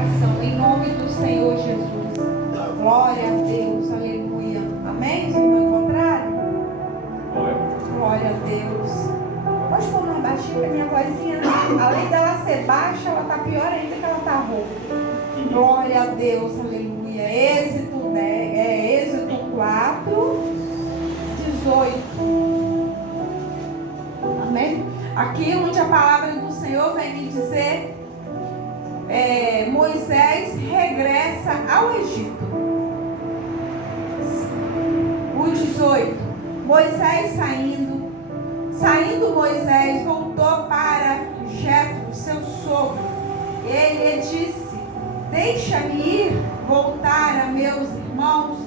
coração, em nome do Senhor Jesus. Glória a Deus, aleluia. Amém? Vocês não encontraram? Glória a Deus. Pode pôr mais baixinho, que a minha vozinha, além dela ser baixa, ela está pior ainda que ela está rouca. Glória a Deus, aleluia. Êxodo 4, 18. Amém? Aqui onde a palavra do Senhor vem me dizer, Moisés regressa ao Egito. O 18. Moisés saindo Moisés voltou para Jetro, seu sogro. Ele disse: deixa-me ir voltar a meus irmãos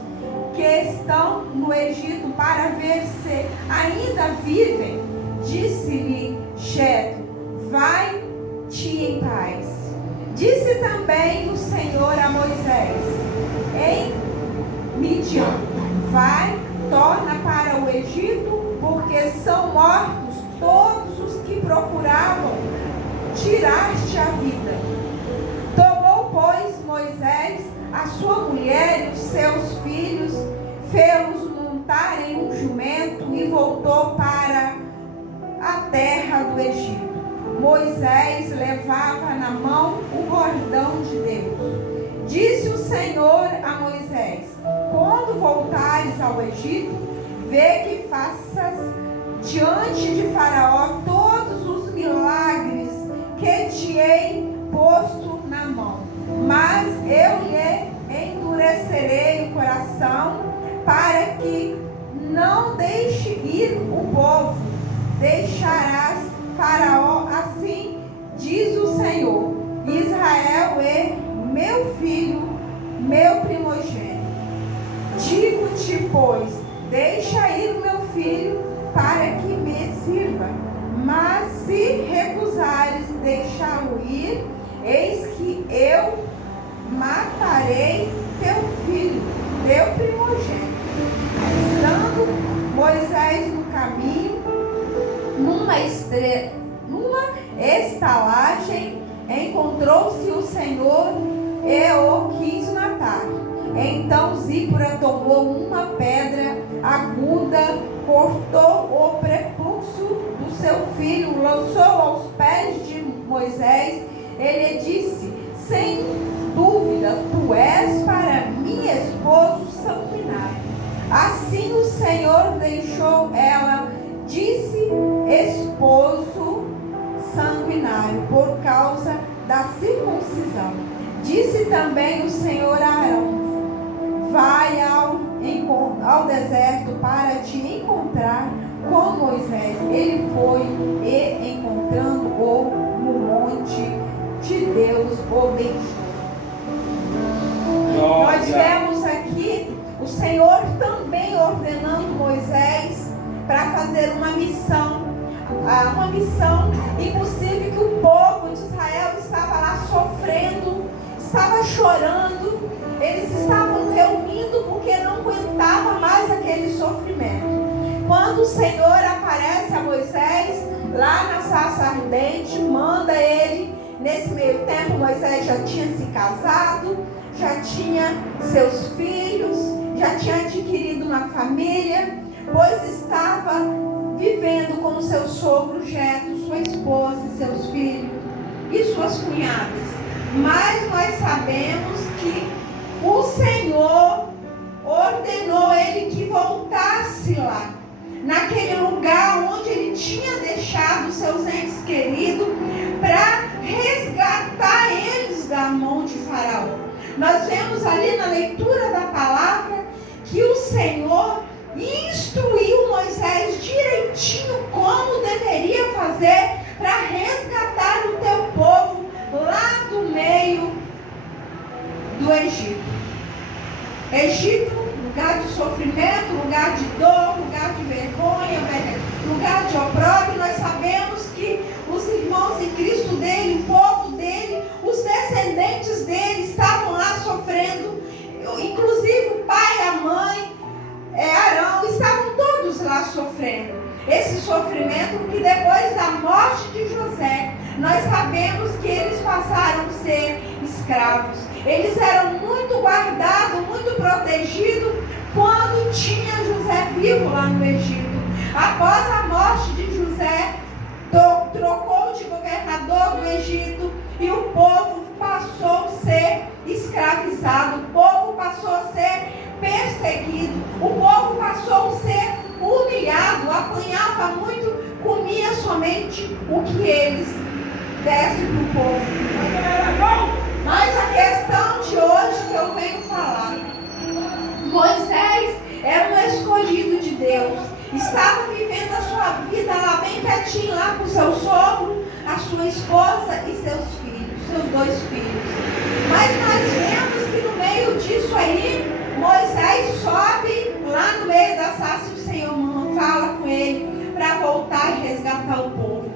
que estão no Egito para ver se ainda vivem. Disse-lhe Jetro: vai-te em paz. Disse também o Senhor a Moisés em Midian: vai, torna para o Egito, porque são mortos todos os que procuravam tirar-te a vida. Tomou, pois, Moisés a sua mulher e os seus filhos, fê-los montar em um jumento e voltou para a terra do Egito. Moisés levava na mão o bordão de Deus. Disse o Senhor a Moisés: quando voltares ao Egito, vê que faças diante de Faraó todos os milagres que te hei posto na mão. Mas eu lhe endurecerei o coração para que não deixe ir o povo. Deixarás Faraó assim, diz o Senhor: Israel é meu filho, meu primogênito. Digo-te, pois, deixa ir o meu filho para que me sirva. Mas se recusares deixá-lo ir, eis que eu matarei teu filho, teu primogênito. Estando Moisés no caminho, numa estalagem, encontrou-se o Senhor e o quis matar. Então Zípora tomou uma pedra aguda, cortou o prepúcio do seu filho, lançou aos pés de Moisés. Ele disse: sem dúvida, tu és para mim esposo sanguinário. Assim o Senhor deixou ela, disse esposo sanguinário, por causa da circuncisão. Disse também o Senhor a Arão: vai ao deserto para te encontrar com Moisés. Ele foi e encontrando-o no monte de Deus o beijou. Nós vemos aqui o Senhor também ordenando Moisés para fazer uma missão impossível, que o povo de Israel estava lá sofrendo, estava chorando, eles estavam reunindo porque não aguentava mais aquele sofrimento. Quando o Senhor aparece a Moisés lá na sarça ardente, manda ele. Nesse meio tempo Moisés já tinha se casado, já tinha seus filhos, já tinha adquirido uma família, pois estava vivendo com o seu sogro Jetro, sua esposa e seus filhos e suas cunhadas. Mas nós sabemos que o Senhor ordenou ele que voltasse lá, naquele lugar onde ele tinha deixado seus entes queridos, para resgatar eles da mão de Faraó. Nós vemos ali na leitura da palavra que o Senhor instruiu Moisés direitinho como deveria fazer para resgatar o teu povo lá do meio do Egito. Egito, lugar de sofrimento, lugar de dor, lugar de vergonha, lugar de opróbrio. Nós sabemos que os irmãos em Cristo dele, o povo dele, os descendentes dele estavam lá sofrendo. Inclusive o pai, a mãe, Arão, estavam todos lá sofrendo. Esse sofrimento que depois da morte de José, nós sabemos que eles passaram a ser escravos escravos. Eles eram muito guardados, muito protegidos quando tinha José vivo lá no Egito. Após a morte de José, trocou de governador do Egito e o povo passou a ser escravizado, o povo passou a ser perseguido, o povo passou a ser humilhado, apanhava muito, comia somente o que eles dessem para o povo. Mas a questão de hoje que eu venho falar, Moisés era um escolhido de Deus, estava vivendo a sua vida lá bem quietinho, lá com seu sogro, a sua esposa e seus filhos, seus 2 filhos. Mas nós vemos que no meio disso aí, Moisés sobe lá no meio da sarça e o Senhor fala com ele para voltar e resgatar o povo.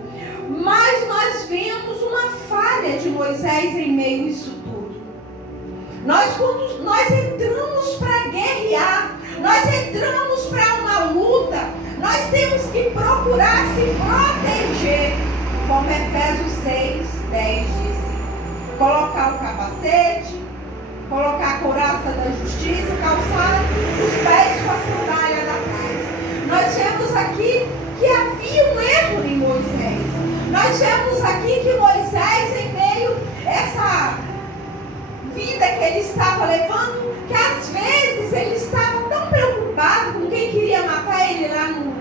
Mas nós vemos uma falha de Moisés em meio a isso tudo. Quando nós entramos para guerrear, nós entramos para uma luta, nós temos que procurar se proteger, como Efésios 6:10 diz. Colocar o capacete, colocar a couraça da justiça, calçar os pés com a sandália da paz. Nós vemos aqui que havia um erro em Moisés. Nós vemos aqui que Moisés, em meio a essa vida que ele estava levando, que às vezes ele estava tão preocupado com quem queria matar ele lá no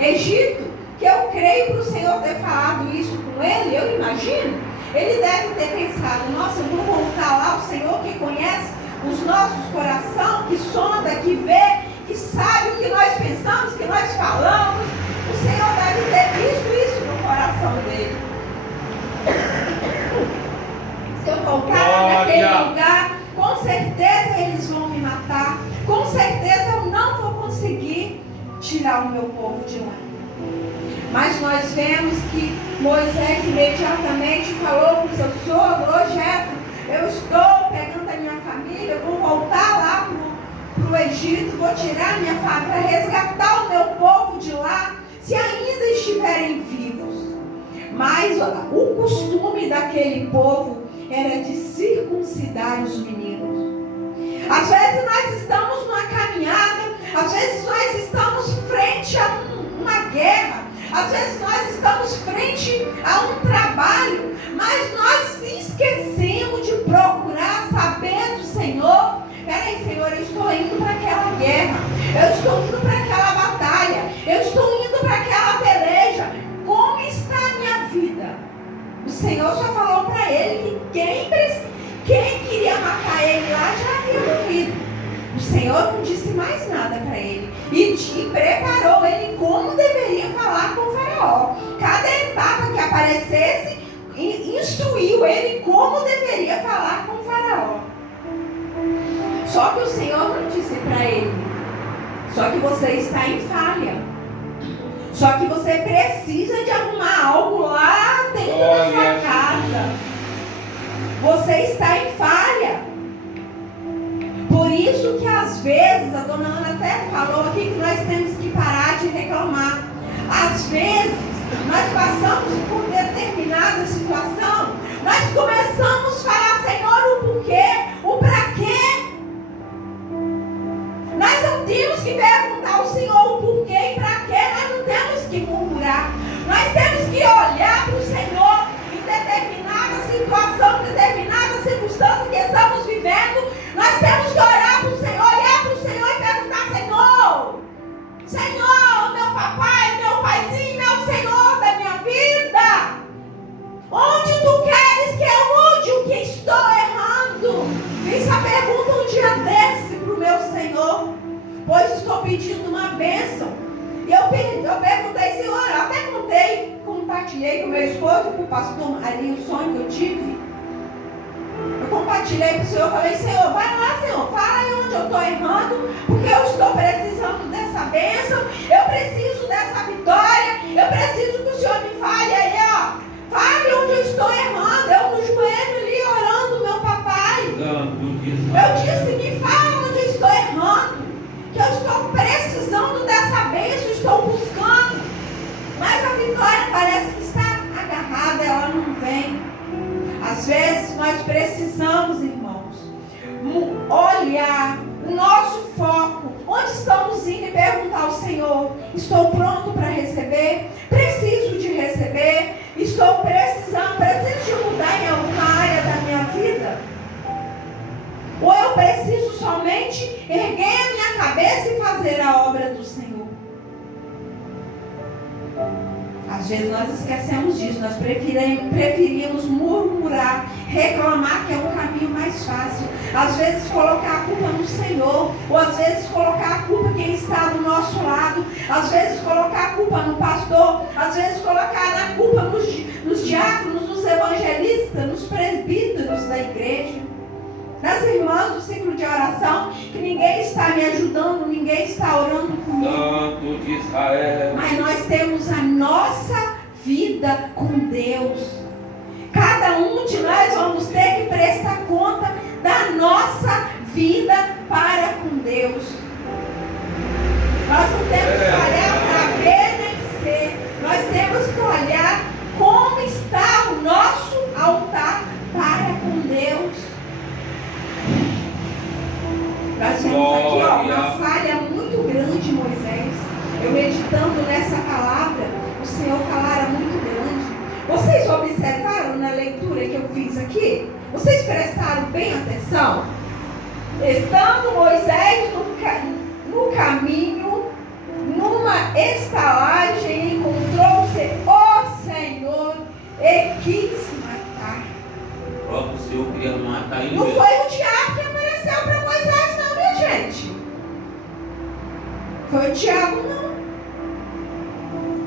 Egito, que eu creio para o Senhor ter falado isso com ele, eu imagino. Ele deve ter pensado, nossa, eu vou voltar lá, o Senhor que conhece os nossos corações, que sonda, que vê, que sabe o que nós pensamos, que nós falamos. O Senhor deve ter visto isso no coração dele. Se eu voltar naquele lugar, com certeza eles vão me matar. Com certeza eu não vou conseguir tirar o meu povo de lá. Mas nós vemos que Moisés imediatamente falou com seu sogro: ô Jetro, eu estou pegando a minha família, eu vou voltar lá para o Egito, vou tirar a minha família para resgatar o meu povo de lá, se ainda estiverem vivos. Mas o costume daquele povo era de circuncidar os meninos. Às vezes nós estamos numa caminhada, às vezes nós estamos frente a uma guerra, às vezes nós estamos frente a um trabalho, mas nós esquecemos de procurar saber do Senhor. Peraí, Senhor, eu estou indo para aquela guerra, eu estou indo para aquela batalha, eu estou indo para aquela peleja. Como está a minha vida? O Senhor só falou para ele que quem queria matar ele lá já havia morrido. O Senhor não disse mais nada para ele e preparou ele como deveria falar com o faraó. Cada etapa que aparecesse, instruiu ele como deveria falar com o faraó. Só que o Senhor não disse para ele: só que você está em falha, só que você precisa de arrumar algo lá dentro da sua casa. Você está em falha. Por isso que às vezes, a dona Ana até falou aqui que nós temos que parar de reclamar. Às vezes, nós passamos por determinada situação, nós começamos a falar: Senhor, o porquê, o pra quê? Nós não temos que perguntar ao Senhor o porquê e pra quê, nós não temos que murmurar. Nós temos que olhar para o Senhor em determinada situação, determinada circunstância que estamos vivendo. Nós temos que orar para o Senhor, olhar para o Senhor e perguntar: Senhor, Senhor, meu papai, meu paizinho, meu Senhor da minha vida, onde tu queres que eu mude o que estou errando? Fiz essa pergunta um dia desse para o meu Senhor, pois estou pedindo uma bênção. E eu perguntei: Senhor, eu até compartilhei com meu esposo, com o pastor ali, o sonho que eu tive. Eu compartilhei com o Senhor, falei: Senhor, vai lá, Senhor, fala aí onde eu estou errando, porque eu estou precisando dessa bênção, eu preciso dessa vitória, eu preciso que o Senhor me fale aí, ó. Fale onde eu estou errando. Eu no joelho ali orando, meu papai. Eu disse: me fala onde eu estou errando, que eu estou precisando dessa bênção, estou buscando, mas a vitória parece que está agarrada, ela não vem. Às vezes nós precisamos precisamos, irmãos, olhar o nosso foco, onde estamos indo, e perguntar ao Senhor: estou pronto para receber? Preciso de receber? Estou preciso de mudar em alguma área da minha vida? Ou eu preciso somente erguer a minha cabeça e fazer a obra do Senhor? Às vezes nós esquecemos disso, nós preferimos murmurar, reclamar, que é um caminho mais fácil. Às vezes colocar a culpa no Senhor, ou às vezes colocar a culpa quem está do nosso lado, às vezes colocar a culpa no pastor, às vezes colocar a culpa nos diáconos, nos evangelistas, nos presbíteros da igreja, nas irmãs do ciclo de oração, que ninguém está me ajudando, ninguém está orando comigo. Santo de Israel. Mas nós temos a nossa vida com Deus. Cada um de nós vamos ter que prestar conta da nossa vida para com Deus. Nós não temos que olhar para ver nem ser. Nós temos que olhar como está o nosso altar para com Deus. Nós temos aqui uma falha muito grande, Moisés. Eu meditando nessa palavra, o Senhor falara muito grande. Vocês observaram na leitura que eu fiz aqui? Vocês prestaram bem atenção? Estando Moisés no caminho, numa estalagem, encontrou-se o Senhor e quis matar. O Senhor queria matar ele. Não foi o diabo que apareceu para Moisés, não, minha gente. Foi o diabo, não.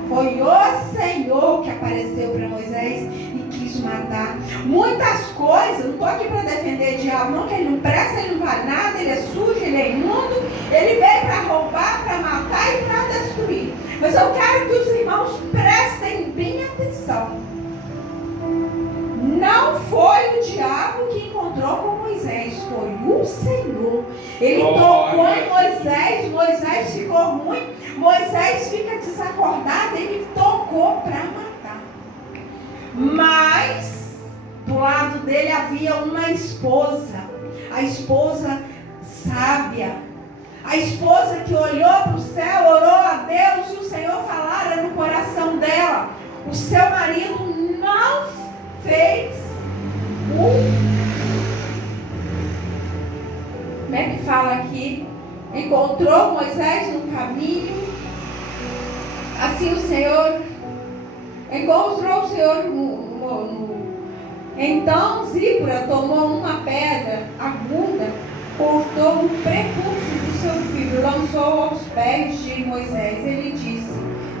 Foi o Senhor que apareceu para Moisés e quis matar. Muitas coisas, não estou aqui para defender o diabo, não, que ele não presta, ele não vale nada, ele é sujo, ele é imundo, ele veio para roubar, para matar e para destruir. Mas eu quero que os irmãos prestem bem atenção. Não foi o diabo que encontrou com Moisés, foi o Senhor. Ele tocou em Moisés, Moisés ficou ruim, Moisés fica desacordado, ele tocou para matar. Mas do lado dele havia uma esposa, a esposa sábia, a esposa que olhou para o céu, orou a Deus e o Senhor falara no coração dela: o seu marido não fez como é que fala aqui? Encontrou Moisés no caminho. Assim o Senhor encontrou o Senhor Então Zípora tomou uma pedra aguda, cortou o prepúcio do seu filho, lançou aos pés de Moisés. Ele disse: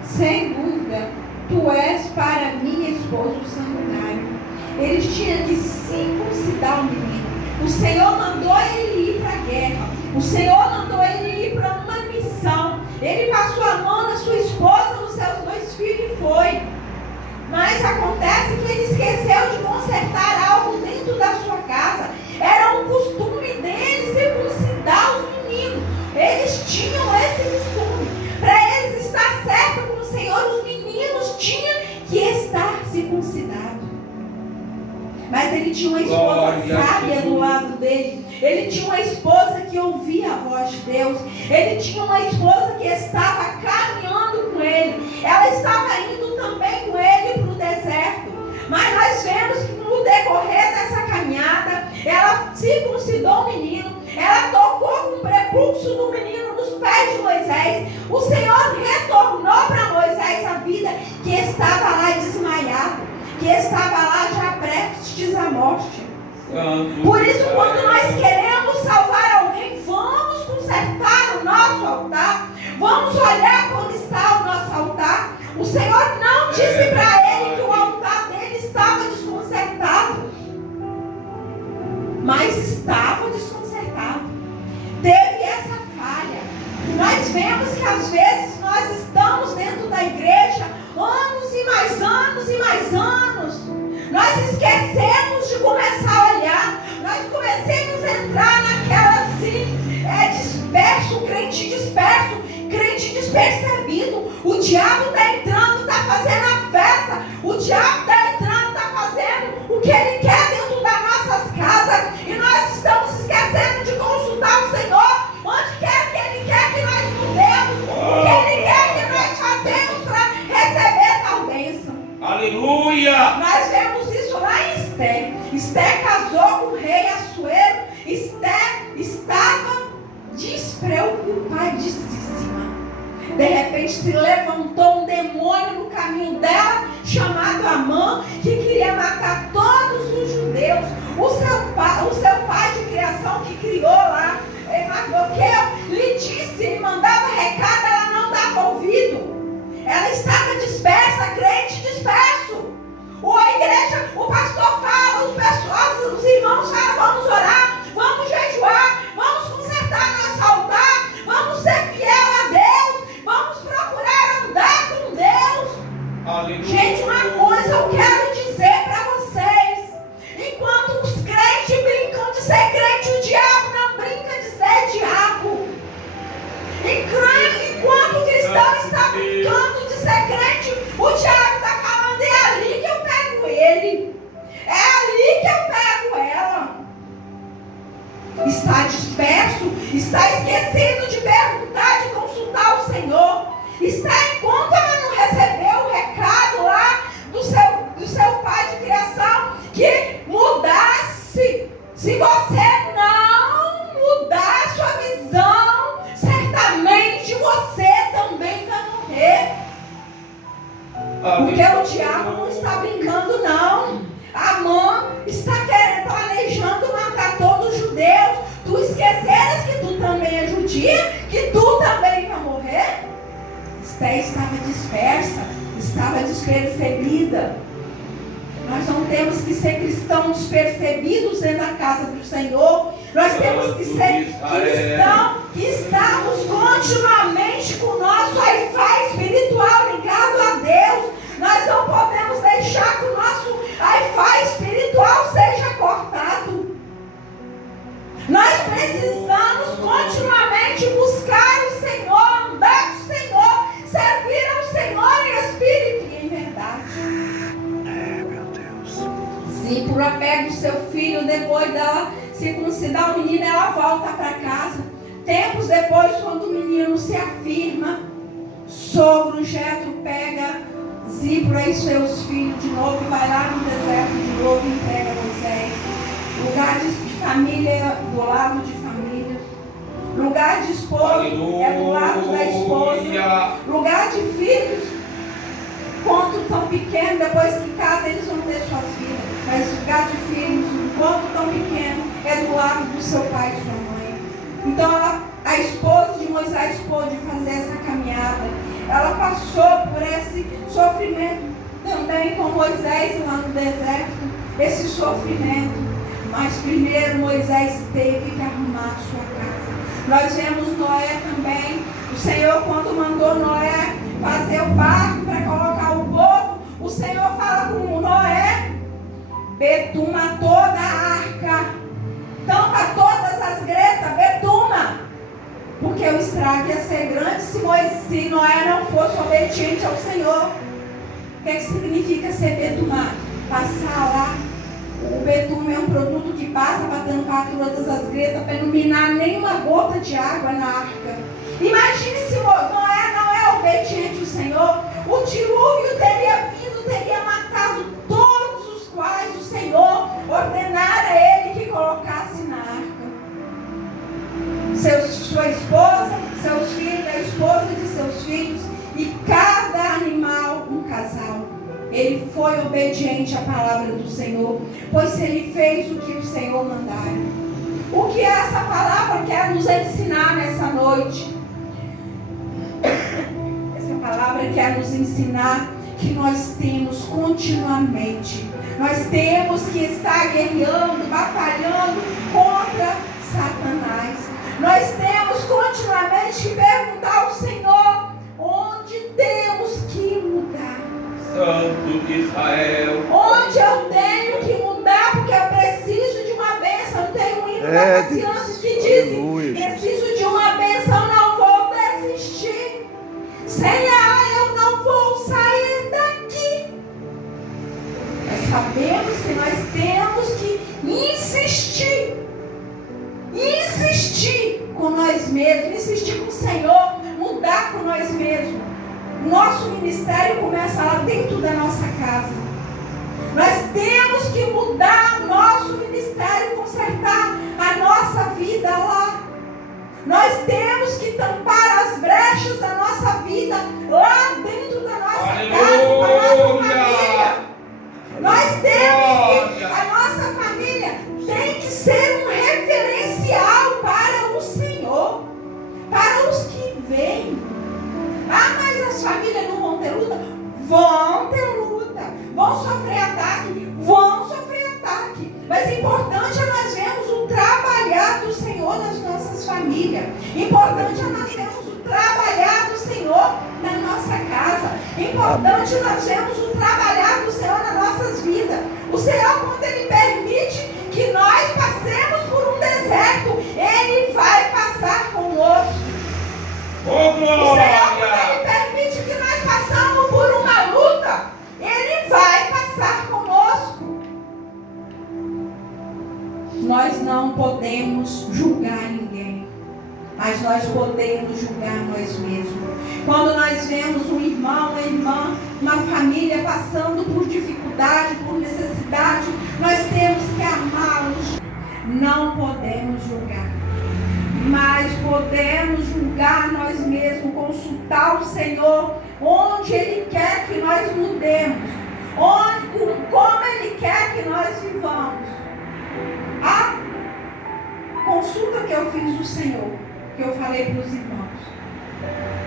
sem dúvida, tu és para minha esposa o sanguinário. Eles tinham que circuncidar o menino. O Senhor mandou ele ir para a guerra. O Senhor mandou ele ir para uma missão. Ele passou a mão na sua esposa, nos seus 2 filhos e foi. Mas acontece que ele esqueceu de consertar algo dentro da sua casa. Era um costume dele circuncidar os meninos. Eles tinham esse costume. Para eles estar certo com o Senhor, os meninos tinham que estar circuncidados. Mas ele tinha uma esposa sábia do lado dele. Ele tinha uma esposa que ouvia a voz de Deus. Ele tinha uma esposa que estava caminhando com ele. Ela estava indo também com ele para o deserto. Mas nós vemos que no decorrer dessa caminhada, ela circuncidou o menino. Ela tocou com o prepúcio do menino nos pés de Moisés. O Senhor retornou para Moisés a vida que estava lá desmaiado, que estava lá já prestes à morte. Por isso, quando nós queremos salvar alguém, vamos consertar o nosso altar. Vamos olhar como está o nosso altar. O Senhor não disse para ele que o altar dele estava desconcertado, mas estava desconcertado. Teve essa falha. Nós vemos que às vezes nós estamos dentro da igreja anos e mais anos e mais anos. Nós esquecemos de começar a olhar. Nós comecemos a entrar naquela assim, disperso, crente despercebido. O diabo está entrando, está fazendo a festa. O diabo está entrando, está fazendo o que ele quer dentro das nossas casas. casou com o rei Assuero, Esther estava despreocupadíssima. De repente se levantou um demônio no caminho dela, chamado Amã, que queria matar todos os judeus. O seu pai de criação que criou lá, Mardoqueu, lhe disse, lhe mandava recado, ela não dava ouvido. Ela estava dispersa, crente disperso. A igreja, o pastor fala, os irmãos falam, vamos orar, vamos jejuar, vamos consertar nosso altar, vamos ser fiel a Deus, vamos procurar andar com Deus. Aleluia. Gente, uma coisa eu quero dizer para vocês: enquanto os crentes brincam de ser crente, o diabo não brinca de ser diabo. Enquanto o cristão está brincando de ser crente, o diabo está falando, é ali que eu pego ele, é ali que eu pego ela. Está disperso, está esquecendo de perguntar, de consultar o Senhor. Enquanto ela não recebeu o recado lá do seu pai de criação, que mudasse. Se você não mudar a sua visão, certamente você também vai morrer. Porque o diabo não está brincando, não. Amã está planejando matar todos os judeus. Tu esqueceras que tu também é judia, que tu também vai morrer? Esther estava dispersa, estava despercebida. Nós não temos que ser cristãos despercebidos dentro da casa do Senhor. Nós temos que ser cristãos que estamos continuamente com o nosso Wi-Fi espiritual ligado a Deus. Nós não podemos deixar que o nosso Wi-Fi espiritual seja cortado. Nós precisamos continuamente buscar o Senhor, andar com o Senhor, servir ao Senhor em espírito e em verdade. Zípora pega o seu filho, depois dela circuncidar o menino, ela volta para casa. Tempos depois, quando o menino se afirma, sogro Jetro pega Zípora e seus filhos de novo e vai lá no deserto de novo e entrega Moisés. Lugar de família é do lado de família. Lugar de esposa é do lado da esposa. Lugar de filhos, quanto tão pequeno, depois que casam eles vão ter suas filhas. Mas o lugar de filhos, enquanto tão pequeno, é do lado do seu pai e sua mãe. Então a esposa de Moisés pôde fazer essa caminhada. Ela passou por esse sofrimento também com Moisés lá no deserto. Esse sofrimento. Mas primeiro Moisés teve que arrumar a sua casa. Nós vemos Noé também. O Senhor, quando mandou Noé fazer o barco para colocar o povo, o Senhor fala com Noé: betuma toda a arca, tampa todas as gretas, betuma, porque o estrago ia ser grande se Noé não fosse obediente ao Senhor. O que significa ser betumado? Passar lá. O betume é um produto que passa para tampar todas as gretas, para não minar nenhuma gota de água na arca. Imagine se Noé não é obediente ao Senhor, o dilúvio teria vindo, teria matado todos os quais o Senhor ordenara a ele que colocasse na arca. Sua esposa, seus filhos, a esposa de seus filhos e cada animal, um casal. Ele foi obediente à palavra do Senhor, pois ele fez o que o Senhor mandara. O que essa palavra quer nos ensinar nessa noite? Essa palavra quer nos ensinar que nós temos continuamente, nós temos que estar guerreando, batalhando contra Satanás. Nós temos continuamente que perguntar ao Senhor onde temos que mudar. Santo de Israel. Onde eu tenho que mudar, porque eu preciso de uma bênção. Eu tenho um hino da Cassiança que diz: preciso de uma bênção, não vou desistir. Sem ela eu não vou sair daqui. Nós sabemos que nós temos que insistir. Insistir com nós mesmos, insistir com o Senhor, mudar com nós mesmos. Nosso ministério começa lá dentro da nossa casa. Nós temos que mudar o nosso ministério, consertar a nossa vida lá. Nós temos que tampar as brechas da nossa vida lá dentro da nossa casa, com a nossa família. Nós temos que, a nossa família tem que ser um referencial para o Senhor, para os que vêm. Ah, mas as famílias não vão ter luta? Vão ter luta. Vão sofrer ataque? Vão sofrer ataque. Mas importante é nós vermos o trabalhar do Senhor nas nossas famílias. Importante é nós vermos o trabalhar do Senhor na nossa casa. Importante nós vermos o trabalhar do Senhor nas nossas vidas. O Senhor, quando Ele permite que nós passemos por um deserto, Ele vai passar conosco. O Senhor, quando Ele permite que nós passamos por uma luta, Ele vai passar conosco. Nós não podemos julgar ninguém, mas nós podemos julgar nós mesmos. Quando nós vemos um irmão, uma irmã, uma família passando por dificuldade, por necessidade, nós temos que amá-los. Não podemos julgar, mas podemos julgar nós mesmos, consultar o Senhor, onde Ele quer que nós mudemos, como Ele quer que nós vivamos. A consulta que eu fiz do Senhor, que eu falei para os irmãos,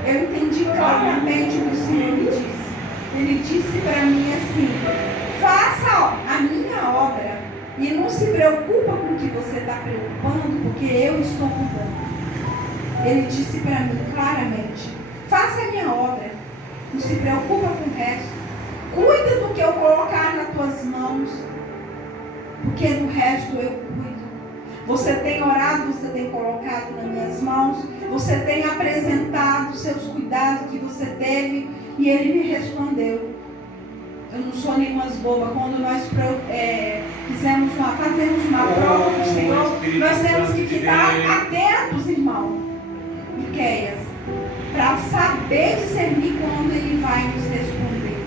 eu entendi claramente o que o Senhor me disse. Ele disse para mim assim: faça a minha obra e não se preocupa com o que você está preocupando, porque eu estou cuidando. Ele disse para mim claramente: faça a minha obra, não se preocupa com o resto, cuida do que eu colocar nas tuas mãos, porque do resto eu cuido. Você tem orado, você tem colocado nas minhas mãos, você tem apresentado os seus cuidados que você teve, e Ele me respondeu. Eu não sou nenhuma boba. Quando nós fazemos uma prova do Senhor, nós temos que ficar atentos, irmão, Miqueias, para saber discernir quando Ele vai nos responder.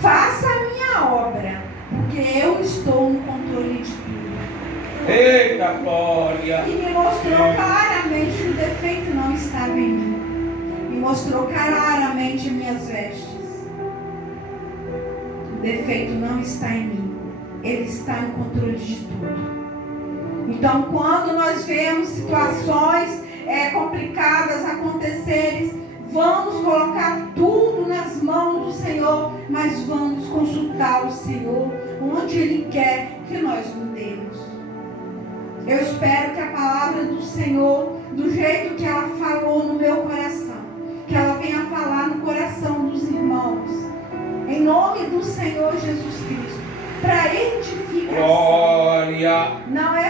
Faça a minha obra, porque eu estou no controle de tudo. Eita glória! E me mostrou claramente que o defeito não estava em mim. Me mostrou claramente minhas vestes. O defeito não está em mim. Ele está no controle de tudo. Então, quando nós vemos situações complicadas acontecerem, vamos colocar tudo nas mãos do Senhor, mas vamos consultar o Senhor, onde Ele quer que nós mudemos. Eu espero que a palavra do Senhor, do jeito que ela falou no meu coração, que ela venha falar no coração dos irmãos, em nome do Senhor Jesus Cristo, para edificação. Glória! Não é